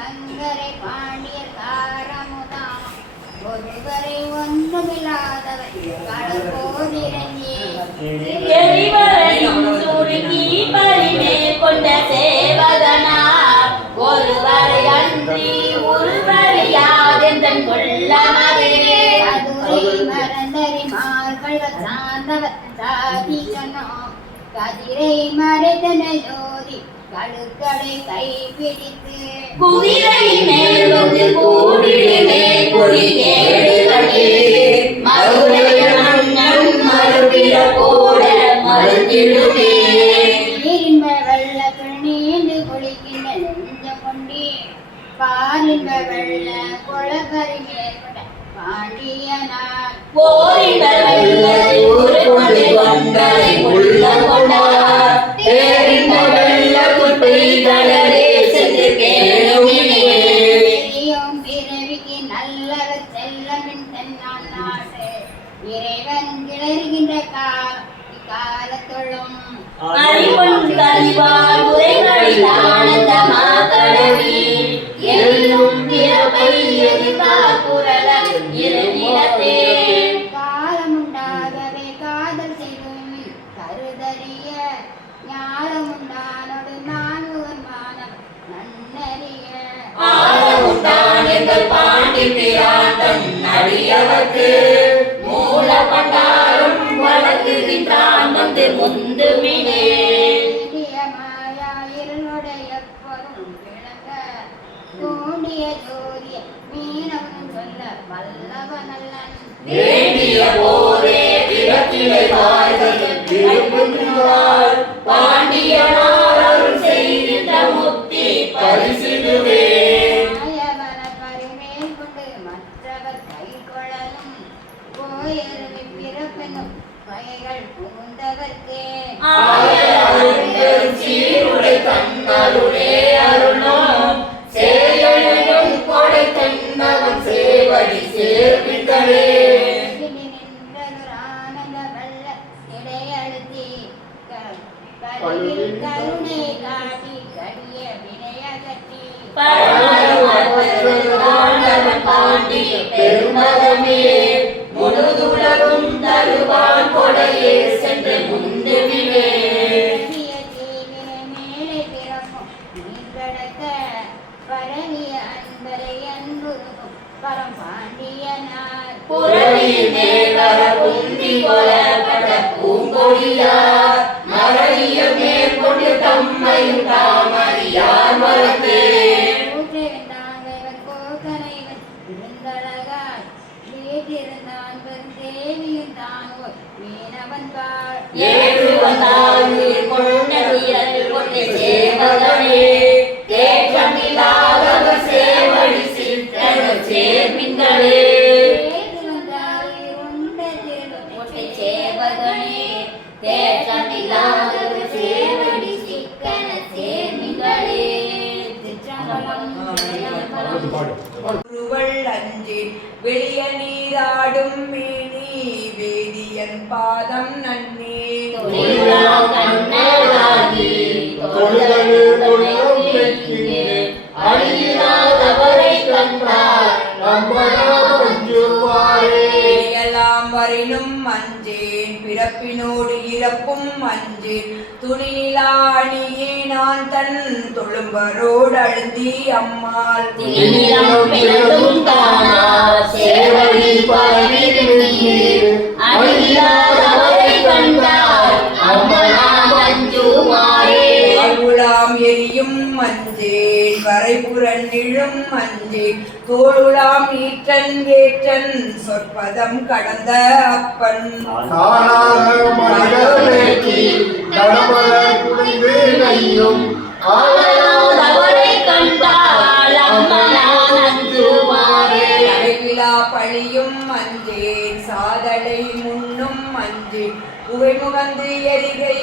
மங்கரை பாண்டியர் காரமுதாம் ஒருவரை ஒன்றுமில்லாதவர் கடல் போதிரஞ்சி கொண்ட சேவகனார் ஒருவரை அன்றி ஒருவரை யாதென்றன் கொள்ளமரே கதுரை மறந்தறிமார்கள் சார்ந்தவர் சாதி சொன்னோம் கதிரை மறைத்தன ஜோதி கழுக்கடை கைப்பிடித்து குதிரையின் மேல் வந்து கூடிடுமே குடி கேடுகளே மறுடைய மன்னன் மறுபிற போட மறுத்திடுமே நீரின்ப வெள்ளத்துள் நீண்டு குளிக்கின்ற நெஞ்சம் கொண்டே பாரின்ப வெள்ள குளக்கரை மேற்கொண்ட பாண்டியனார் போரின்ப வெள்ளத்தை உருக்கொண்டு கொண்டரை உள்ள கொண்டார் பேரின்ப வெள்ளத்துள் பெய்தளரே சென்று கேளுமினே பெரியோம் பிறவிக்கு நல்லவர் செல்லமின் தென்னான் நாட்டு இறைவன் கிளறுகின்ற காலத்தொழும் அறிவன் கலிவார் உரைகளில் ஆனந்தமா கடவி எல்லும் பிறப்பை எதிர்த்தார் குரல இருநிலத்தே காலமுண்டாகவே காதல் செய்தும் கருதறிய ஞானமுண்டானோடு நான்முகன் மானம் நன்னறிய ஆலமுண்டான் எங்கள் பாண்டி பிரான் அடியவர்க்கு மூல பண்டாரும் வழங்குகின்றான் வந்து முந்துமினே மாயா இருளுடைய பொருள் விளங்க தூண்டிய ஜோதிய மீனவன் சொல்ல வல்லவனல்லன் வேண்டிய போரே விரத்திலை வாழ்வது திருப்புகிறார் பாண்டியனார் அருள் செய்கின்ற முக்தி பரிசிடுவே மாயவன பரிமேல் கொண்டு மற்றவர் கை கொள்ளலும் போயருவி பிறப்பெனும் பகைகள் புகுந்தவர்க்கே சீருடை தன்னருளே அருளும் சேயழும் கொடை தன்னவன் சேவடி சேர்ப்பித்தலே நின்றதொரு ஆனந்த வெள்ள இடையழுத்தி கருணை காட்டி கடிய வினையகற்றி பாண்டி பெருமதமே முழுதுலகும் தருவான் கொடையே சென்று முந்துவிலே மேலே பிறக்கும் நீங்கடக்க பரவிய அன்பரை அன்புருகும் பரம் பாண்டியனார் புறவியின் மேல்வர குந்தி கொலப்பட்ட பூங்கொடியார் மறைய மேற்கொண்டு தம்மையும் தாமறியார் மறந்தே கோக்கனைவன் இருந்தழகாய் வீட்டிருந்தான் தேவியும் தான் ஒரு மீனவன் பாள் ஏற்று வந்தாரு கொண்டதியல் கொண்டு சேவகனே தேற்றமில்லாதவர் சேவடி சித்தர் சேர்மின்களே கொண்டு சேவகனே தேற்றமில்லாதவர் சேவடி சிக்கன சேர்மின்களே குருவள் அஞ்சி வெளிய நீராடும் மேனி வேதியன் பாதம் நன்னே தொழிலாம் கண்ணராகி தொழுதழு தொழிலும் பெற்றினே அழியில்லாதவரை கண்டார் நம்மளாம் அஞ்சுவாரே எல்லாம் வரினும் அஞ்சேன் பிறப்பினோடு இறப்பும் அஞ்சேன் துணிலாணியே நான் தன் தொழும்பரோடு அழுந்தி அம்மாள் திணிலம் பிறந்தும் தானா சேவடி பரவிருந்தீர் அழியில்லாதவரை கண்டார் நம்மளாம் அஞ்சுவாரே அருளாம் எரியும் மஞ்சேன் வரைபுறநிழும் மஞ்சேன் தோளுலாம் ஈற்றன் வேற்றன் சொற்பதம் கடந்த அப்பன் அவரை கண்டால் அம்மனான் அஞ்சுவாரே அழகிலா பழியும் மஞ்சேன் சாதலை முன்னும் மஞ்சேன் புகை முகந்து எரிகை